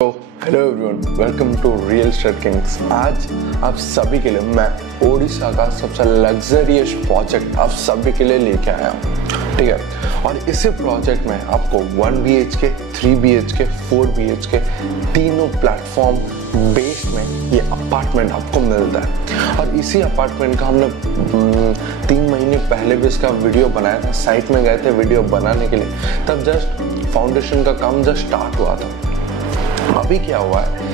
Hello everyone, welcome to Real Estate Kings. आज आप सभी के लिए मैं ओडिशा का सबसे लग्जरियस प्रोजेक्ट आप सभी के लिए लेके आया हूँ, ठीक है। और इसी प्रोजेक्ट में आपको 1 BHK, 3 BHK, 4 BHK तीनों प्लेटफॉर्म बेस्ड में ये अपार्टमेंट आपको मिलता है। और इसी अपार्टमेंट का हमने 3 महीने पहले भी इसका वीडियो बनाया था। साइट में गए थे वीडियो बनाने के लिए, तब जस्ट फाउंडेशन का काम जस्ट स्टार्ट हुआ था। अभी क्या हुआ है,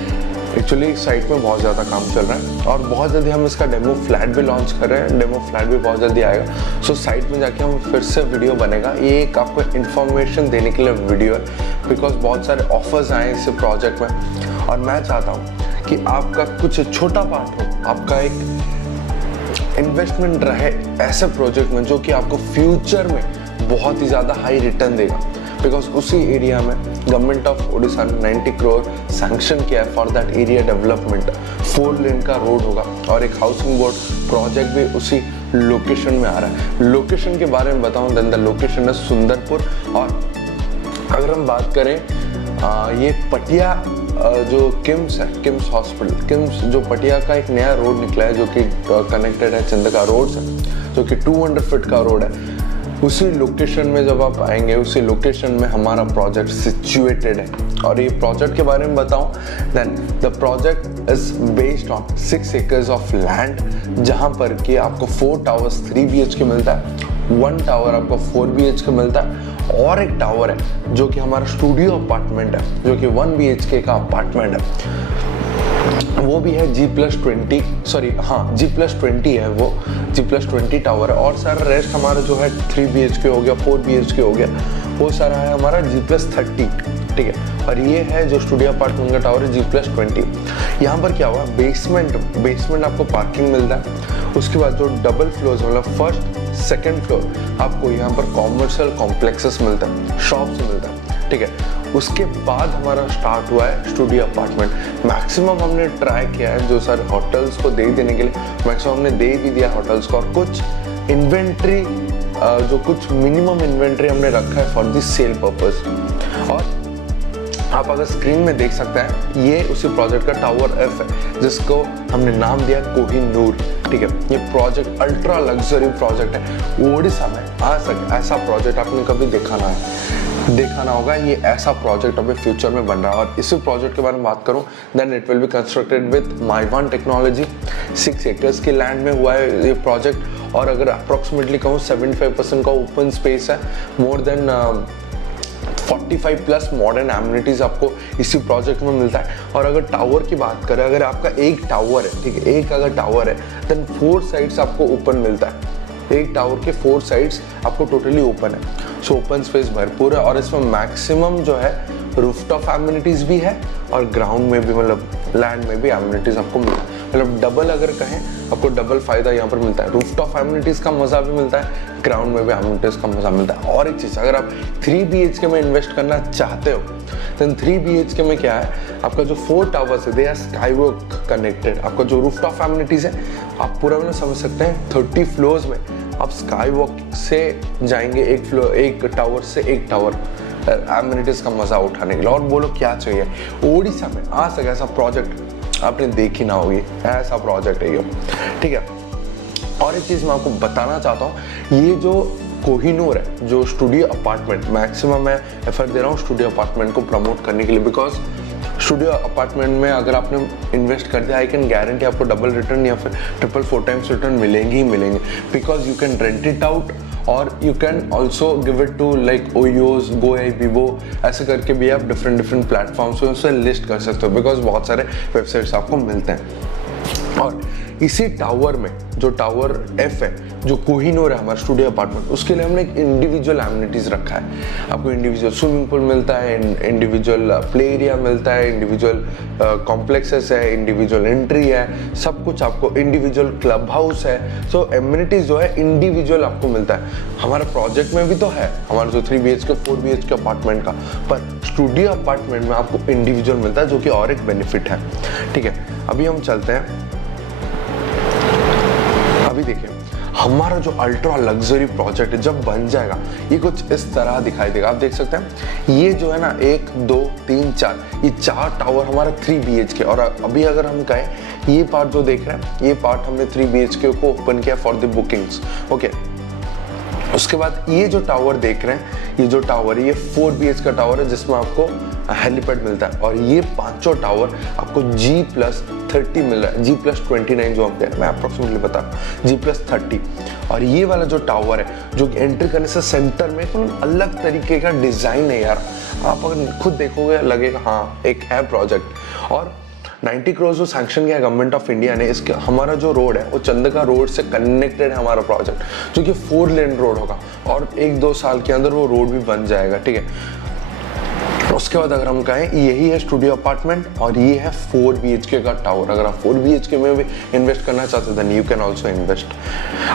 एक्चुअली साइट में बहुत ज़्यादा काम चल रहा है और बहुत जल्दी हम इसका डेमो फ्लैट भी लॉन्च कर रहे हैं। डेमो फ्लैट भी बहुत जल्दी आएगा। सो साइट में जाके हम फिर से वीडियो बनेगा। ये एक आपको इन्फॉर्मेशन देने के लिए वीडियो है, बिकॉज बहुत सारे ऑफर्स आए इस प्रोजेक्ट में और मैं चाहता हूँ कि आपका कुछ छोटा पार्ट हो, आपका एक इन्वेस्टमेंट रहे ऐसे प्रोजेक्ट में जो कि आपको फ्यूचर में बहुत ही ज़्यादा हाई रिटर्न देगा। बिकॉज उसी एरिया में गवर्नमेंट ऑफ ओडिशा ने 90 करोड़ सैंक्शन किया है फॉर दैट एरिया डेवलपमेंट। 4 लेन का रोड होगा और एक हाउसिंग बोर्ड प्रोजेक्ट भी उसी लोकेशन में आ रहा है। लोकेशन के बारे में बताऊं, देन द लोकेशन है सुंदरपुर। और अगर हम बात करें ये पटिया जो किम्स है, किम्स हॉस्पिटल, किम्स जो पटिया का एक नया रोड निकला है जो कि कनेक्टेड है चंदका रोड से, जो कि 200 फीट का रोड है। उसी लोकेशन में जब आप आएंगे, उसी लोकेशन में हमारा प्रोजेक्ट सिचुएटेड है। और ये प्रोजेक्ट के बारे में बताऊं, then the project is based on 6 acres of land, जहां पर कि आपको 4 टावर्स 3 BHK मिलता है, 1 टावर आपको 4 BHK मिलता है और एक टावर है जो कि हमारा स्टूडियो अपार्टमेंट है, जो कि 1 BHK का अपार्टमेंट है। वो भी है G+20, सॉरी हाँ G+20 है, वो G+20 टावर है। और सारा रेस्ट हमारा जो है 3 BHK हो गया, 4 BHK हो गया, वो सारा है हमारा G+30, ठीक है। और ये है जो स्टूडियो अपार्टमेंट का टावर है G+20। यहाँ पर क्या हुआ, बेसमेंट आपको पार्किंग मिलता है। उसके बाद जो डबल फ्लोर मतलब फर्स्ट सेकेंड फ्लोर आपको यहाँ पर कॉमर्शियल कॉम्प्लेक्सेस मिलता है, शॉप्स मिलता है, ठीक है। उसके बाद हमारा स्टार्ट हुआ है स्टूडियो अपार्टमेंट। मैक्सिमम हमने ट्राई किया है जो सारे होटल्स को दे देने के लिए, मैक्सिमम हमने दे भी दिया होटल्स को। और कुछ इन्वेंट्री जो कुछ मिनिमम इन्वेंट्री हमने रखा है फॉर दिस सेल पर्पस। और आप अगर स्क्रीन में देख सकते हैं, ये उसी प्रोजेक्ट का टावर F है जिसको हमने नाम दिया कोहिनूर, ठीक है। ये प्रोजेक्ट अल्ट्रा लग्जरी प्रोजेक्ट है। ओडिशा में आ सके ऐसा प्रोजेक्ट आपने कभी देखा ना होगा। ये ऐसा प्रोजेक्ट अभी फ्यूचर में बन रहा है। और इसी प्रोजेक्ट के बारे में बात करूं, then it will be constructed with Mivan technology. 6 acres के लैंड में हुआ है ये प्रोजेक्ट। और अगर अप्रोक्सीमेटली कहूँ 75% का ओपन स्पेस है। मोर देन 45+ मॉडर्न एमिनिटीज आपको इसी प्रोजेक्ट में मिलता है। और अगर टावर की बात करें, अगर आपका एक टावर है, ठीक है, एक अगर टावर है, देन 4 साइड्स आपको ओपन मिलता है। एक टावर के 4 साइड्स आपको टोटली ओपन है। सो ओपन स्पेस भरपूर है। और इसमें मैक्सिमम जो है रूफटॉप एमिनिटीज भी है और ग्राउंड में भी, मतलब लैंड में भी एमिनिटीज आपको मिलता है। मतलब डबल अगर कहें, आपको डबल फायदा यहाँ पर मिलता है। रूफटॉप एमिनिटीज का मजा भी मिलता है, ग्राउंड में भी एमिनिटीज का मजा मिलता है। और एक चीज़, अगर आप 3 BHK में इन्वेस्ट करना चाहते हो, देन 3 BHK में क्या है, आपका जो 4 टावर्स है दे आर स्काईवॉक कनेक्टेड। आपका जो रूफटॉप एमिनिटीज है, आप पूरा में समझ सकते हैं 30 फ्लोर्स में आप स्काईवॉक से जाएंगे, एक टावर से एक टावर, एमिनिटीज का मजा उठाने के लिए। और बोलो क्या चाहिए, ओडिशा में आ सके ऐसा प्रोजेक्ट आपने देखी ना होगी, ऐसा प्रोजेक्ट है ये, ठीक है। और एक चीज़ मैं आपको बताना चाहता हूँ, ये जो कोहिनूर है, जो स्टूडियो अपार्टमेंट, मैक्सिमम मैं एफर्ट दे रहा हूँ स्टूडियो अपार्टमेंट को प्रमोट करने के लिए। बिकॉज स्टूडियो अपार्टमेंट में अगर आपने इन्वेस्ट कर दिया, आई कैन गारंटी आपको डबल रिटर्न या फिर 3-4 टाइम्स रिटर्न मिलेंगे ही मिलेंगे। Because you can rent it out और you can also give it to like OYOs, गोए, विवो, ऐसे करके भी आप डिफरेंट प्लेटफॉर्म्स पे उसे लिस्ट कर सकते हो। बिकॉज बहुत सारे वेबसाइट्स आपको मिलते हैं। और इसी टावर में जो टावर F है, जो कोहिनूर है हमारा स्टूडियो अपार्टमेंट, उसके लिए हमने एक इंडिविजुअल एमिनिटीज रखा है। आपको इंडिविजुअल स्विमिंग पूल मिलता है, इंडिविजुअल प्ले एरिया मिलता है, इंडिविजुअल कॉम्प्लेक्सेस है, इंडिविजुअल एंट्री है, सब कुछ आपको इंडिविजुअल क्लब हाउस है। सो एमिनिटीज जो है इंडिविजुअल आपको मिलता है। हमारे प्रोजेक्ट में भी तो है हमारा जो 3 BHK 4 BHK अपार्टमेंट का, पर स्टूडियो अपार्टमेंट में आपको इंडिविजुअल मिलता है, जो कि और एक बेनिफिट है, ठीक है। अभी हम चलते हैं, अभी देखिए हमारा जो अल्ट्रा लग्जरी प्रोजेक्ट है जब बन जाएगा ये कुछ इस तरह दिखाई देगा। आप देख सकते हैं ये जो है ना 1 2 3 4 ये 4 टावर हमारा 3 BHK। और अभी अगर हम कहें ये पार्ट जो देख रहे हैं ये पार्ट हमने 3 BHK को ओपन किया फॉर द बुकिंग्स। ओके, उसके बाद ये जो टावर देख रहे हैं ये जो टावर है ये 4 BHK का टावर है जिसमें आपको हेलीपैड मिलता है। और ये पांचों टावर आपको G+30 मिल रहा है, G+29 जो हम कह रहे हैं, मैं अप्रोक्सीमेटली बता रहा हूँ G+30। और ये वाला जो टावर है जो कि एंट्री करने से सेंटर में एक अलग तरीके का डिजाइन है यार, आप अगर खुद देखोगे लगेगा हाँ एक है प्रोजेक्ट। और 90 करोड़ जो सैंक्शन किया गवर्नमेंट ऑफ इंडिया ने, इसके हमारा जो रोड है वो चंदका रोड से कनेक्टेड है हमारा प्रोजेक्ट, जो कि 4 लेन रोड होगा और 1-2 साल के अंदर वो रोड भी बन जाएगा। ठीक है, उसके बाद अगर हम कहें यही है स्टूडियो अपार्टमेंट और ये है 4 BHK का टावर। अगर आप 4 BHK में भी इन्वेस्ट करना चाहते हैं यू कैन ऑल्सो इन्वेस्ट।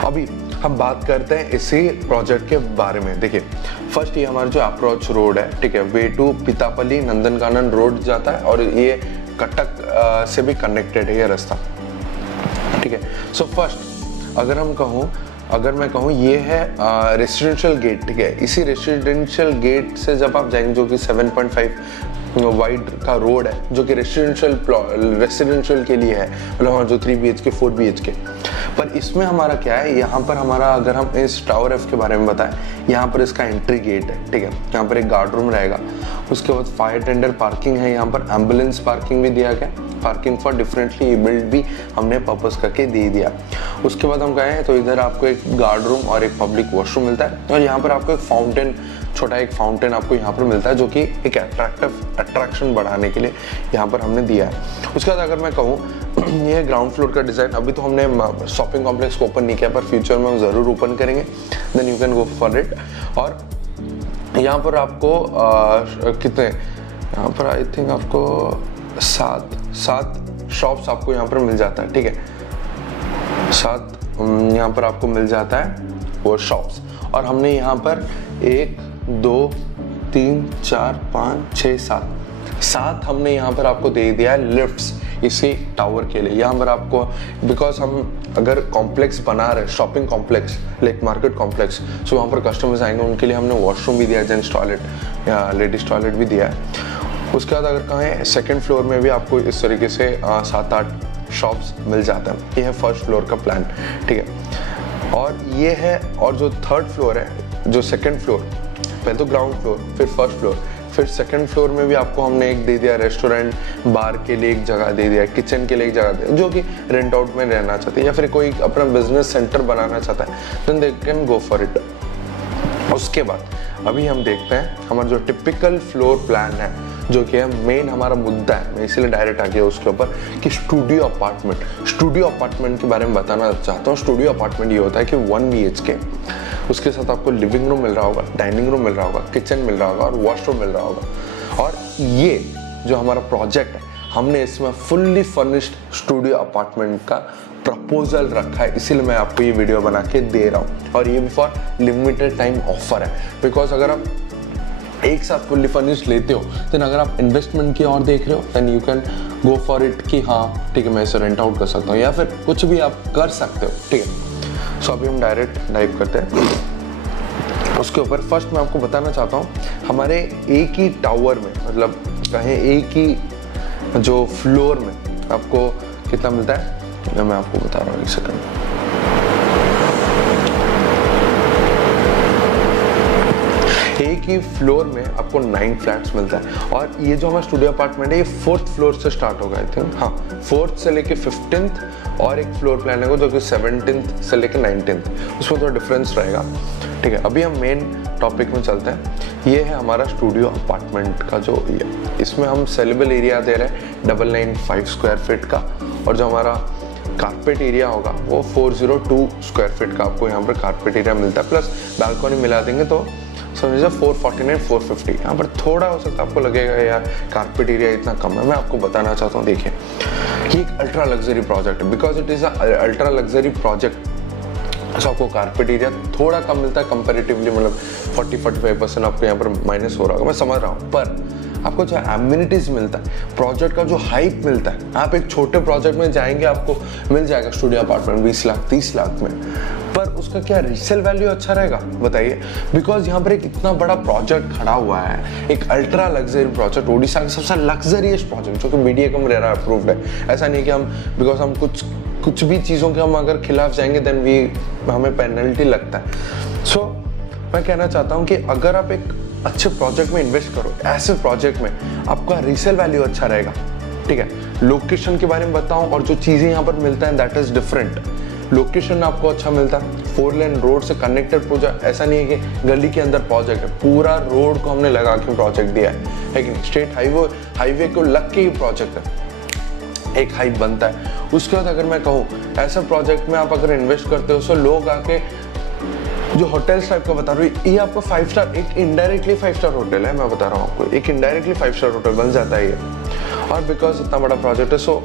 अभी हम बात करते हैं इसी प्रोजेक्ट के बारे में। देखिए फर्स्ट ये हमारा जो अप्रोच रोड है, ठीक है, वे टू पितापल्ली नंदनकानन रोड जाता है और ये कटक से भी कनेक्टेड है ये रास्ता। ठीक है, सो फर्स्ट अगर मैं कहूँ ये है रेसिडेंशियल गेट। ठीक है, इसी रेसिडेंशियल गेट से जब आप जाएंगे जो कि 7.5 वाइड का रोड है जो कि रेसिडेंशियल के लिए है, मतलब जो 3 BHK 4 BHK। पर इसमें हमारा क्या है, यहाँ पर हमारा अगर हम इस टावर F के बारे में बताएं, यहाँ पर इसका एंट्री गेट है। ठीक है, यहाँ पर एक गार्ड रूम रहेगा, उसके बाद फायर टेंडर पार्किंग है, यहाँ पर एम्बुलेंस पार्किंग भी दिया गया, पार्किंग फॉर डिफरेंटली एबल्ड भी हमने पर्पस करके दे दिया। उसके बाद हम कहें तो इधर आपको एक गार्ड रूम और एक पब्लिक वॉशरूम मिलता है और यहाँ पर आपको एक फाउंटेन, छोटा एक फाउंटेन आपको यहाँ पर मिलता है जो कि एक अट्रैक्शन बढ़ाने के लिए यहाँ पर हमने दिया है। उसके बाद अगर मैं कहूँ ये ग्राउंड फ्लोर का डिज़ाइन, अभी तो हमने शॉपिंग कॉम्प्लेक्स को ओपन नहीं किया पर फ्यूचर में हम ज़रूर ओपन करेंगे, then you can go for it. और यहाँ पर आपको कितने, यहाँ पर आई थिंक आपको 7 शॉप्स आपको यहाँ पर मिल जाता है। ठीक है, 7 यहाँ पर आपको मिल जाता है वो शॉप्स। और हमने यहाँ पर 1 2 3 4 5 6 7 हमने यहाँ पर आपको दे दिया है लिफ्ट्स इसी टावर के लिए। यहाँ पर आपको बिकॉज हम अगर कॉम्प्लेक्स बना रहे shopping complex like market complex, so वहाँ पर कस्टमर्स आएंगे उनके लिए हमने वॉशरूम भी दिया है, जेंट्स टॉयलेट या लेडीज टॉयलेट भी दिया है। उसके बाद अगर कहें सेकंड फ्लोर में भी आपको इस तरीके से 7-8 शॉप्स मिल जाता है। ये है फर्स्ट फ्लोर का प्लान। ठीक है, और ये है और जो थर्ड फ्लोर है, जो सेकंड फ्लोर, पहले तो ग्राउंड फ्लोर फिर फर्स्ट फ्लोर फिर सेकंड फ्लोर में भी आपको हमने एक दे दिया रेस्टोरेंट बार के लिए एक जगह दे दिया, किचन के लिए एक जगह दे दिया, जो कि रेंट आउट में रहना चाहते हैं या फिर कोई अपना बिजनेस सेंटर बनाना चाहता है, then they can go for it. उसके बाद अभी हम देखते हैं हमारा जो टिपिकल फ्लोर प्लान है जो कि मेन हमारा मुद्दा है, मैं इसीलिए डायरेक्ट आ गया उसके ऊपर कि स्टूडियो अपार्टमेंट के बारे में बताना चाहता हूँ। स्टूडियो अपार्टमेंट ये होता है कि 1 BHK, उसके साथ आपको लिविंग रूम मिल रहा होगा, डाइनिंग रूम मिल रहा होगा, किचन मिल रहा होगा और वॉशरूम मिल रहा होगा। और ये जो हमारा प्रोजेक्ट है हमने इसमें फुल्ली फर्निश्ड स्टूडियो अपार्टमेंट का प्रपोजल रखा है, इसीलिए मैं आपको ये वीडियो बना के दे रहा हूँ। और ये भी फॉर लिमिटेड टाइम ऑफर है, बिकॉज अगर आप एक साथ फुल्ली फर्निश्ड लेते हो देन अगर आप इन्वेस्टमेंट की ओर देख रहे हो then you can go for it कि हाँ ठीक है मैं इसे रेंट आउट कर सकता हूँ या फिर कुछ भी आप कर सकते हो। ठीक है, सो अभी हम डायरेक्ट डाइव करते हैं उसके ऊपर। फर्स्ट मैं आपको बताना चाहता हूँ हमारे एक ही टावर में, मतलब कहें एक ही जो फ्लोर में आपको कितना मिलता है, मैं आपको बता रहा हूँ, एक सेकंड। एक ही फ्लोर में आपको 9 फ्लैट्स मिलता है और ये जो हमारा स्टूडियो अपार्टमेंट है ये 4th फ्लोर से स्टार्ट होगा आई थिंक, हाँ 4th से लेके 15th और एक फ्लोर प्लान है जो कि 17th से लेके 19th, उसमें थोड़ा डिफरेंस रहेगा। ठीक है, अभी हम मेन टॉपिक में चलते हैं। ये है हमारा स्टूडियो अपार्टमेंट का जो इसमें हम सेलेबल एरिया दे रहे हैं 995 स्क्वायर फीट का और जो हमारा कारपेट एरिया होगा वो 402 स्क्वायर फीट का आपको यहाँ पर कारपेट एरिया मिलता है, प्लस बालकनी मिला देंगे तो समझिए 449 450। यहाँ पर थोड़ा हो सकता है आपको लगेगा यार कारपेट एरिया इतना कम है, मैं आपको बताना चाहता हूँ। देखिए ये एक अल्ट्रा लग्जरी प्रोजेक्ट है, because it is ultra luxury project, so आपको कारपेट एरिया थोड़ा कम मिलता है कंपैरेटिवली, मतलब 40-45% आपको यहाँ पर माइनस हो रहा होगा, मैं समझ रहा हूँ। पर आपको जो एमिनिटीज मिलता है, प्रोजेक्ट का जो हाइप मिलता है, आप एक छोटे प्रोजेक्ट में जाएंगे आपको मिल जाएगा स्टूडियो अपार्टमेंट 20 लाख 30 लाख में, पर उसका क्या रीसेल वैल्यू अच्छा रहेगा बताइए? बिकॉज यहाँ पर एक इतना बड़ा प्रोजेक्ट खड़ा हुआ है, एक अल्ट्रा लग्जरी प्रोजेक्ट, ओडिशा का सबसे लग्जरियस प्रोजेक्ट जो कि मीडिया रेरा अप्रूव्ड है। ऐसा नहीं कि हम बिकॉज हम कुछ भी चीज़ों के हम अगर खिलाफ जाएंगे देन हमें पेनल्टी लगता है। सो मैं कहना चाहता हूँ कि अगर आप एक अच्छे प्रोजेक्ट में इन्वेस्ट करो, ऐसे प्रोजेक्ट में आपका रीसेल वैल्यू अच्छा रहेगा, ठीक है। लोकेशन के बारे में बताऊं और जो चीज़ें यहाँ पर मिलता है दैट इज डिफरेंट। लोकेशन आपको अच्छा मिलता है, 4 लेन रोड से कनेक्टेड प्रोजेक्ट, ऐसा नहीं है कि गली के अंदर प्रोजेक्ट है, पूरा रोड को हमने लगा के प्रोजेक्ट दिया है कि नहीं। स्टेट हाईवे को लग के ही प्रोजेक्ट है, एक हाइप बनता है। उसके बाद अगर मैं कहूँ ऐसे प्रोजेक्ट में आप अगर इन्वेस्ट करते हो तो लोग आके जो होटल्स टाइप का बता रहा हूँ, ये आपको 5 स्टार, एक इनडायरेक्टली 5 स्टार होटल है, मैं बता रहा हूँ आपको, एक इनडायरेक्टली 5 स्टार होटल बन जाता है ये। और बिकॉज इतना बड़ा प्रोजेक्ट है, सो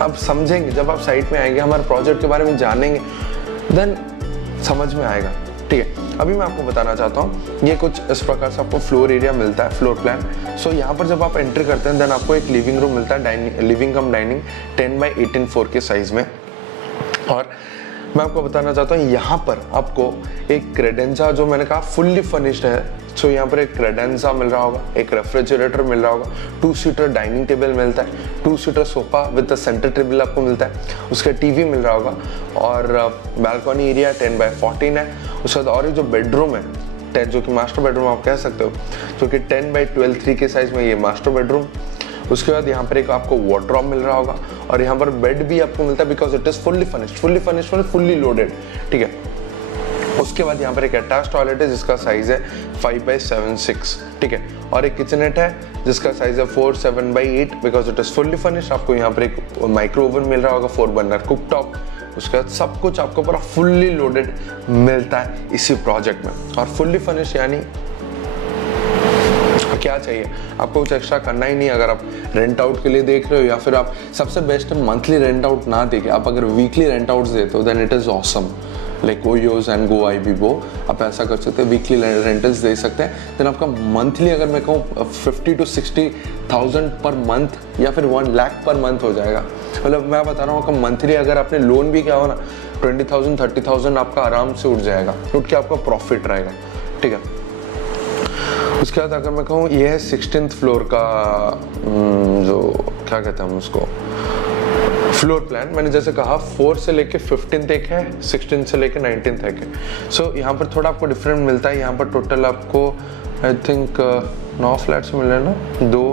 आप समझेंगे जब आप साइट में आएंगे, हमारे प्रोजेक्ट के बारे में जानेंगे, देन समझ में आएगा, ठीक है। अभी मैं आपको बताना चाहता हूँ, ये कुछ इस प्रकार से आपको फ्लोर एरिया मिलता है, फ्लोर प्लान। सो यहाँ पर जब आप एंट्री करते हैं देन आपको एक लिविंग रूम मिलता है, लिविंग कम डाइनिंग 10x18 4 के साइज में। और मैं आपको बताना चाहता हूँ यहाँ पर आपको एक क्रेडेंसा, जो मैंने कहा फुल्ली फर्निश्ड है, सो यहाँ पर एक क्रेडेंसा मिल रहा होगा, एक रेफ्रिजरेटर मिल रहा होगा, 2 सीटर डाइनिंग टेबल मिलता है, 2 seater sofa with centre table आपको मिलता है, उसका टीवी मिल रहा होगा, और बालकनी एरिया 10x14 है। उसके बाद और जो बेडरूम है 10, जो कि मास्टर बेडरूम आप कह सकते हो, जो कि 10x12 3 के साइज में ये मास्टर बेडरूम। उसके बाद यहाँ पर एक आपको वार्डरोब मिल रहा होगा, और यहाँ पर बेड भी आपको मिलता है because it is fully furnished fully loaded, ठीक है। उसके बाद यहाँ पर एक अटैच टॉयलेट है जिसका साइज है 5x7-6, ठीक है। और एक किचनेट है जिसका साइज है 4-7x8 because it is fully furnished. आपको यहाँ पर एक माइक्रो ओवन मिल रहा होगा, 4 बर्नर कुकटॉप। उसके बाद सब कुछ आपको पूरा फुल्ली लोडेड मिलता है इसी प्रोजेक्ट में। और फुल्ली फर्निश्ड यानी क्या चाहिए आपको, कुछ एक्स्ट्रा करना ही नहीं। अगर आप रेंट आउट के लिए देख रहे हो, या फिर आप सबसे बेस्ट है मंथली रेंट आउट ना देके आप अगर वीकली रेंट आउट्स देते हो then it is awesome, like OYOs and Goibibo, आप ऐसा कर सकते हैं, वीकली रेंटल्स दे सकते हैं। देन आपका मंथली अगर मैं कहूँ 50 to 60,000 पर मंथ या फिर 1 लाख पर मंथ हो जाएगा। मतलब मैं बता रहा हूँ आपका मंथली अगर आपने लोन भी किया हो ना 20,000 30,000 आपका आराम से उठ जाएगा, उठ के आपका प्रॉफिट रहेगा, ठीक है। उसके बाद अगर मैं कहूँ ये है 16th फ्लोर का जो क्या कहते हैं हम उसको, फ्लोर प्लान। मैंने जैसे कहा 4 से लेके 15th एक है, 16 से लेके 19th एक है। सो यहाँ पर थोड़ा आपको डिफरेंट मिलता है। यहाँ पर टोटल आपको आई थिंक 9 फ्लैट्स मिल रहे हैं ना, 2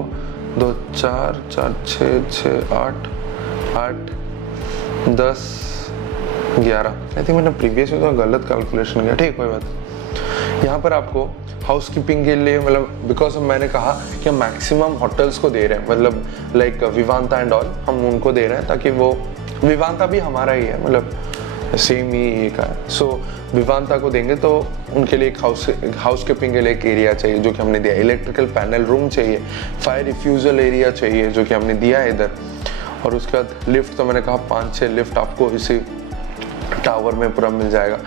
2 4 4 6 6 8 8 10 11, आई थिंक मैंने प्रीवियस में तो गलत कैलकुलेशन किया, ठीक कोई बात। यहाँ पर आपको हाउसकीपिंग के लिए, मतलब बिकॉज मैंने कहा कि हम मैक्सिमम होटल्स को दे रहे हैं, मतलब लाइक विवांता एंड ऑल हम उनको दे रहे हैं, ताकि वो विवांता भी हमारा ही है, मतलब सेम ही एक है। सो विवांता को देंगे तो उनके लिए एक हाउसकीपिंग के लिए एक एरिया चाहिए जो कि हमने दिया, इलेक्ट्रिकल पैनल रूम चाहिए, फायर रिफ्यूजल एरिया चाहिए जो कि हमने दिया है इधर। और उसके बाद लिफ्ट तो मैंने कहा 5-6 लिफ्ट आपको इसी टावर में पूरा मिल जाएगा।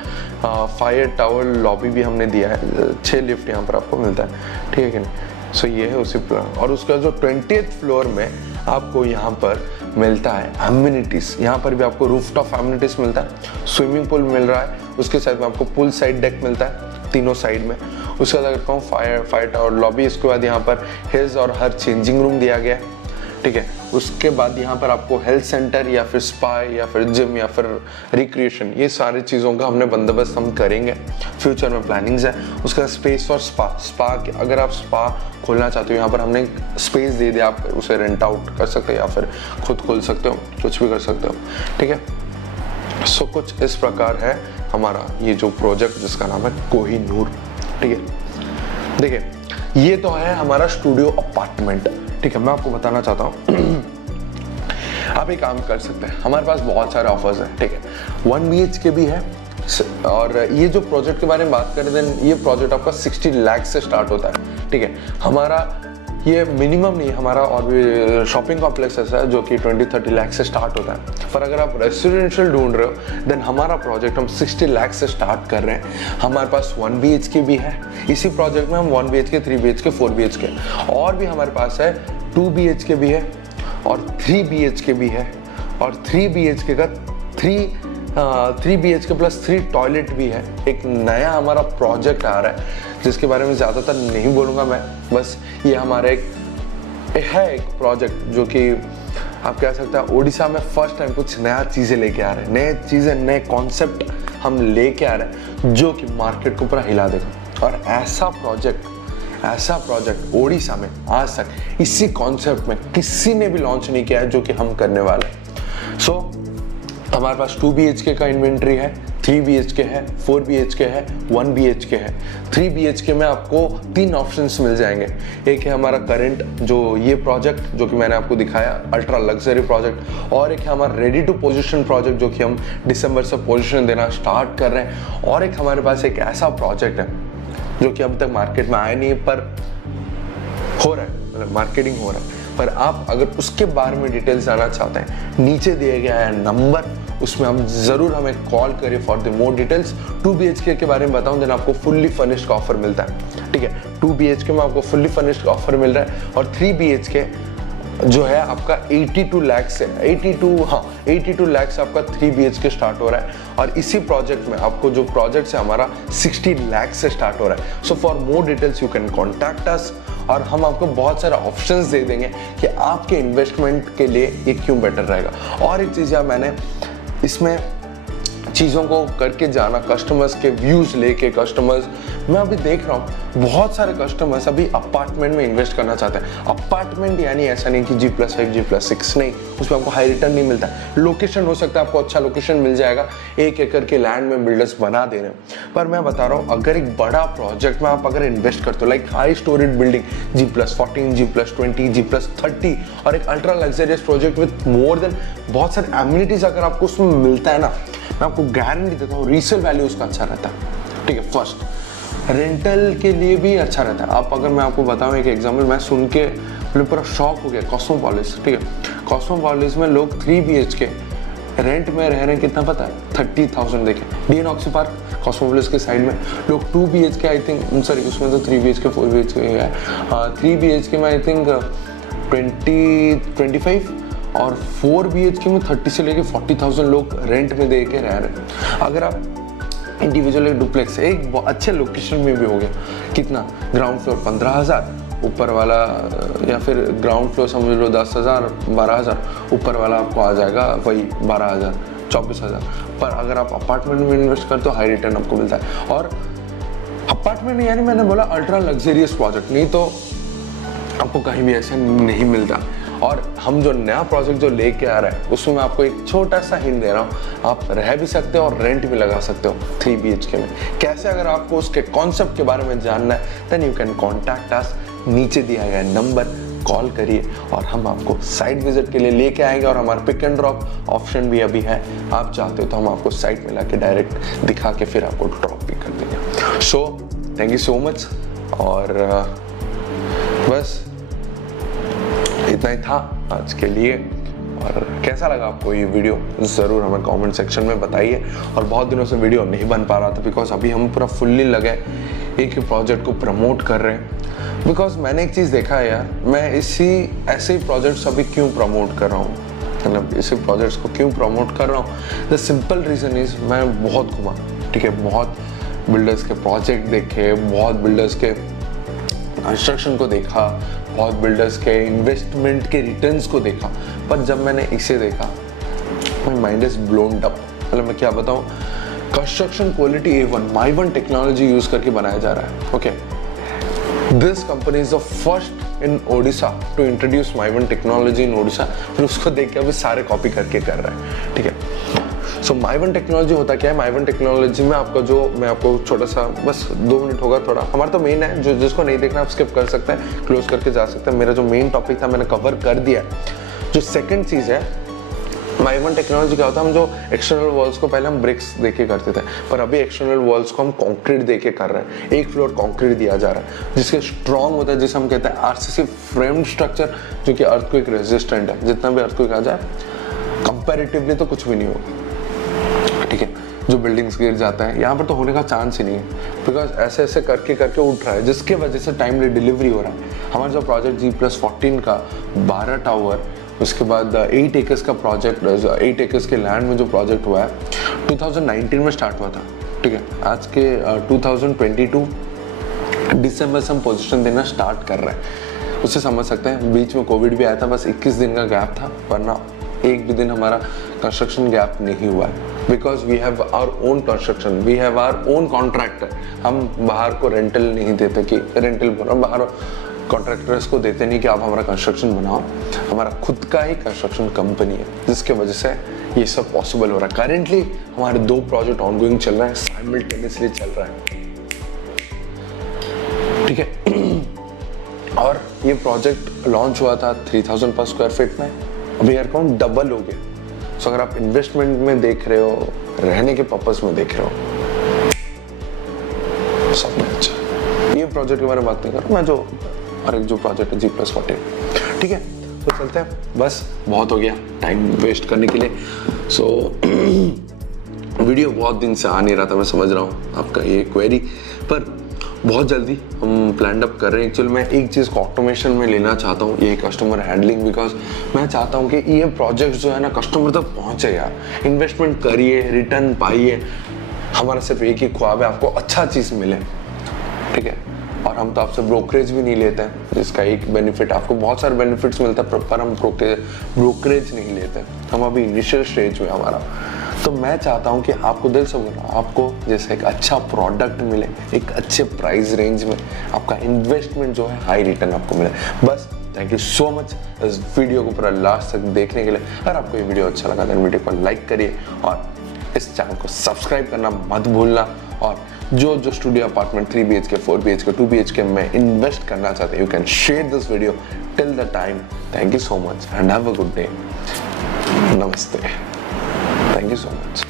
फायर टावर लॉबी भी हमने दिया है, 6 लिफ्ट यहाँ पर आपको मिलता है, ठीक है कि नहीं। सो ये है उसी प्लान। और उसका जो 20th फ्लोर में आपको यहाँ पर मिलता है एमिनिटीज, यहाँ पर भी आपको रूफटॉप एमिनिटीज मिलता है, स्विमिंग पूल मिल रहा है, उसके साइड में आपको पूल साइड डेक मिलता है तीनों साइड में। उसके बाद अगर कहूँ फायर टावर लॉबी, इसके बाद यहाँ पर हिज और हर चेंजिंग रूम दिया गया है, ठीक है। उसके बाद यहाँ पर आपको हेल्थ सेंटर या फिर स्पा या फिर जिम या फिर रिक्रिएशन, ये सारी चीज़ों का हमने बंदोबस्त हम करेंगे, फ्यूचर में प्लानिंग्स है। उसका स्पेस फॉर स्पा अगर आप स्पा खोलना चाहते हो, यहाँ पर हमने स्पेस दे दिया, आप उसे रेंट आउट कर सकते हो या फिर खुद खोल सकते हो, कुछ भी कर सकते हो, ठीक है। सो कुछ इस प्रकार है हमारा ये जो प्रोजेक्ट जिसका नाम है कोहिनूर, ठीक है। देखिए ये तो है हमारा स्टूडियो अपार्टमेंट, ठीक है। मैं आपको बताना चाहता हूँ आप एक काम कर सकते हैं, हमारे पास बहुत सारे ऑफर्स हैं, ठीक है। 1 BHK भी है, और ये जो प्रोजेक्ट के बारे में बात करें देन ये प्रोजेक्ट आपका 60 लाख से स्टार्ट होता है, ठीक है। हमारा ये मिनिमम नहीं, हमारा और भी शॉपिंग कॉम्प्लेक्स ऐसा है जो कि 20-30 लाख से स्टार्ट होता है। पर अगर आप रेसिडेंशियल ढूंढ रहे हो देन हमारा प्रोजेक्ट हम 60 लाख से स्टार्ट कर रहे हैं। हमारे पास 1 BHK भी है, इसी प्रोजेक्ट में हम 1 BHK 3 BHK 4 BHK और भी हमारे पास है, 2 BHK भी है और 3 BHK भी है, और 3 BHK का 3 3 BHK प्लस 3 टॉयलेट भी है। एक नया हमारा प्रोजेक्ट आ रहा है जिसके बारे में ज़्यादातर नहीं बोलूँगा मैं, बस ये हमारा एक प्रोजेक्ट जो कि आप कह सकते हैं ओडिशा में फर्स्ट टाइम कुछ नया चीज़ें लेके आ रहे हैं, नए चीज़ें, नए कॉन्सेप्ट हम लेके आ रहे हैं जो कि मार्केट को पूरा हिला देगा। और ऐसा प्रोजेक्ट ओडिशा में आज तक इसी कॉन्सेप्ट में किसी ने भी लॉन्च नहीं किया है जो कि हम करने वाले हैं। सो हमारे पास 2 BHK का इन्वेंट्री है, 3 BHK है, 4 BHK है, 1 BHK है। 3 BHK में आपको 3 ऑप्शंस मिल जाएंगे। एक है हमारा करंट जो ये प्रोजेक्ट जो कि मैंने आपको दिखाया, अल्ट्रा लग्जरी प्रोजेक्ट, और एक है हमारा रेडी टू पोजीशन प्रोजेक्ट जो कि हम दिसंबर से पोजीशन देना स्टार्ट कर रहे हैं, और एक हमारे पास एक ऐसा प्रोजेक्ट है जो कि अब तक मार्केट में आया नहीं है पर हो रहा है, मतलब मार्केटिंग हो रहा है। पर आप अगर उसके बारे में डिटेल्स जानना चाहते हैं, नीचे दिए गया है नंबर, उसमें हम जरूर हमें कॉल करें for the more details. 2 BHK के बारे में बताऊं, देन आपको फुल्ली फर्निश्ड का ऑफर मिलता है, ठीक है। 2 BHK में आपको फुल्ली फर्निश्ड का ऑफर मिल रहा है, और 3 BHK जो है आपका 82 लाख से 82 लाख से आपका 3 BHK स्टार्ट हो रहा है। और इसी प्रोजेक्ट में आपको जो प्रोजेक्ट है हमारा 60 लाख से स्टार्ट हो रहा है। So for more details you can contact अस, और हम आपको बहुत सारे ऑप्शंस दे देंगे कि आपके इन्वेस्टमेंट के लिए ये क्यों बेटर रहेगा। और एक चीज़ मैंने इसमें चीज़ों को करके जाना, कस्टमर्स के व्यूज़ लेके, कस्टमर्स मैं अभी देख रहा हूँ बहुत सारे कस्टमर्स अभी अपार्टमेंट में इन्वेस्ट करना चाहते हैं। अपार्टमेंट यानी ऐसा नहीं कि G+5 G+6 नहीं, उसमें आपको हाई रिटर्न नहीं मिलता है। लोकेशन हो सकता है आपको अच्छा लोकेशन मिल जाएगा, 1 एकड़ के लैंड में बिल्डर्स बना दे रहे हैं। पर मैं बता रहा हूँ अगर एक बड़ा प्रोजेक्ट में आप अगर इन्वेस्ट करते हो, like high storeyed building G+14 G+20 G+30 और एक ultra luxurious project with more than बहुत सारे एमिनिटीज अगर आपको उसमें मिलता है ना, मैं आपको गारंटी देता हूँ रीसेल वैल्यू उसका अच्छा रहता है, ठीक है। फर्स्ट रेंटल के लिए भी अच्छा रहता है। आप अगर मैं आपको बताऊं एक एग्जांपल, मैं सुन के पूरा शॉक हो गया। कॉस्मोपॉलिस, ठीक है, कॉस्मोपॉलिस में लोग 3 BHK रेंट में रह रहे हैं, कितना पता है, 30,000। देखें DN ऑक्सी पार्क कॉस्मोपॉलिस के साइड में लोग 2 BHK आई थिंक, सॉरी उसमें तो 3 BHK 4 BHK है, 3 BHK में आई थिंक 25 और 4 BHK में 30 से लेके 40,000 लोग रेंट में दे के रह रहे हैं। अगर आप इंडिविजुअल एक डुप्लेक्स एक अच्छे लोकेशन में भी हो गया, कितना, ग्राउंड फ्लोर 15,000, ऊपर वाला या फिर ग्राउंड फ्लोर समझ लो 10,000 12,000, ऊपर वाला आपको आ जाएगा वही 12,000 24,000। पर अगर आप अपार्टमेंट में इन्वेस्ट करते हो हाई रिटर्न आपको मिलता है। और अपार्टमेंट यानी मैंने बोला अल्ट्रा लग्जरियस प्रोजेक्ट, नहीं तो आपको कहीं भी ऐसा नहीं मिलता। और हम जो नया प्रोजेक्ट जो लेके आ रहा है उसमें मैं आपको एक छोटा सा हिंट दे रहा हूँ, आप रह भी सकते हो और रेंट भी लगा सकते हो 3 BHK में। कैसे, अगर आपको उसके कॉन्सेप्ट के बारे में जानना है then you can contact us, नीचे दिया गया नंबर कॉल करिए और हम आपको साइट विजिट के लिए लेके आएंगे। और हमारा पिक एंड ड्रॉप ऑप्शन भी अभी है, आप चाहते हो तो हम आपको साइट में लाके डायरेक्ट दिखा के फिर आपको ड्रॉप भी कर देंगे। So thank you so much, और बस इतना ही था आज के लिए। और कैसा लगा आपको ये वीडियो ज़रूर हमें कमेंट सेक्शन में बताइए। और बहुत दिनों से वीडियो नहीं बन पा रहा था बिकॉज अभी हम पूरा फुल्ली लगे एक ही प्रोजेक्ट को प्रमोट कर रहे हैं। बिकॉज मैंने एक चीज़ देखा है यार, मैं ऐसे ही प्रोजेक्ट्स अभी क्यों प्रमोट कर रहा हूँ, मतलब इसी प्रोजेक्ट्स को क्यों प्रमोट कर रहा हूँ। द सिंपल रीज़न इज़ मैं बहुत घुमा, ठीक है, बहुत बिल्डर्स के प्रोजेक्ट देखे, बहुत बिल्डर्स के कंस्ट्रक्शन को देखा, बहुत बिल्डर्स के इन्वेस्टमेंट के रिटर्न्स को देखा। पर जब मैंने इसे देखा my mind is blown up. मतलब मैं क्या बताऊं, construction quality A1 Mivan technology use करके बनाया जा रहा है। Okay, this company is the first in Odisha to introduce Mivan technology in Odisha. फिर उसको देख के अभी सारे कॉपी करके कर रहे हैं, ठीक है। सो माइवन टेक्नोलॉजी होता क्या है, माइवन टेक्नोलॉजी में आपका जो मैं आपको छोटा सा बस 2 मिनट होगा, थोड़ा हमारा तो मेन है, जो जिसको नहीं देखना आप स्किप कर सकते हैं, क्लोज करके जा सकते हैं। मेरा जो मेन टॉपिक था मैंने कवर कर दिया। जो सेकंड चीज़ है माइवन टेक्नोलॉजी क्या होता है, हम जो एक्सटर्नल वॉल्स को पहले हम ब्रिक्स देके करते थे, पर अभी एक्सटर्नल वॉल्स को हम कंक्रीट देके कर रहे हैं। 1 फ्लोर कंक्रीट दिया जा रहा है जिसके स्ट्रॉन्ग होता है, जिसे हम कहते हैं RCC फ्रेम्ड स्ट्रक्चर, जो कि अर्थक्वेक रेजिस्टेंट है। जितना भी अर्थक्वेक आ जाए कंपैरेटिवली तो कुछ भी नहीं होगा, ठीक है। जो बिल्डिंग्स गिर जाता है यहाँ पर तो होने का चांस ही नहीं है, बिकॉज ऐसे ऐसे करके उठ रहा है, जिसके वजह से टाइमली डिलीवरी हो रहा है। हमारा जो प्रोजेक्ट G+14 का 12 टावर उसके बाद 8 एकर्स का प्रोजेक्ट, 8 एकर्स के लैंड में जो प्रोजेक्ट हुआ है 2019 में स्टार्ट हुआ था, ठीक है। आज के 2022 दिसंबर से हम पोजीशन देना स्टार्ट कर रहे हैं। उससे समझ सकते हैं बीच में कोविड भी आया था, बस 21 दिन का गैप था, वरना एक भी दिन हमारा कंस्ट्रक्शन गैप नहीं हुआ है। Because we have our own construction, we have our own contractor. हम बाहर को रेंटल नहीं देते कि रेंटल बोल रहा, बाहर कॉन्ट्रैक्टर्स को देते नहीं कि आप हमारा कंस्ट्रक्शन बनाओ। हमारा खुद का ही कंस्ट्रक्शन कंपनी है, जिसके वजह से ये सब पॉसिबल हो रहा है। करेंटली हमारे 2 प्रोजेक्ट ऑनगोइंग चल रहे हैं, साइमल्टेनियसली चल रहा है, ठीक है। और ये प्रोजेक्ट लॉन्च हुआ था 3000 पर स्क्वायर फीट में, अभी एयर काउंट डबल हो गया। सो अगर आप इन्वेस्टमेंट में देख रहे हो, रहने के पर्पस में देख रहे हो, सब में अच्छा। ये प्रोजेक्ट के बारे में बात नहीं कर रहा मैं, जो और एक जो प्रोजेक्ट है G+40, ठीक है। तो चलते हैं, बस बहुत हो गया टाइम वेस्ट करने के लिए। सो वीडियो बहुत दिन से आ नहीं रहा था, मैं समझ रहा हूँ आपका ये क्वेरी, पर बहुत जल्दी हम प्लान अप कर रहे हैं। एक्चुअली मैं एक चीज़ को ऑटोमेशन में लेना चाहता हूँ, ये कस्टमर हैंडलिंग, बिकॉज मैं चाहता हूँ कि ये प्रोजेक्ट जो है ना कस्टमर तक पहुँचे यार। इन्वेस्टमेंट करिए, रिटर्न पाइए, हमारा सिर्फ एक ही ख्वाब है, आपको अच्छा चीज़ मिले, ठीक है। और हम तो आपसे ब्रोकरेज भी नहीं लेते हैं, जिसका एक बेनिफिट, आपको बहुत सारे बेनिफिट्स मिलता है, पर हम ब्रोकरेज नहीं लेते। हम अभी इनिशियल स्टेज में हमारा, तो मैं चाहता हूं कि आपको दिल से बोला, आपको जैसे एक अच्छा प्रोडक्ट मिले, एक अच्छे प्राइस रेंज में, आपका इन्वेस्टमेंट जो है हाई रिटर्न आपको मिले। बस थैंक यू सो मच इस वीडियो को पूरा लास्ट तक देखने के लिए। अगर आपको ये वीडियो अच्छा लगा तो वीडियो को लाइक करिए और इस चैनल को सब्सक्राइब करना मत भूलना। और जो studio apartment 3 BHK, 4 BHK, 2 BHK में इन्वेस्ट करना चाहते हैं, you can share this video till the time. Thank you so much and have a good day. नमस्ते, थैंक यू सो मच।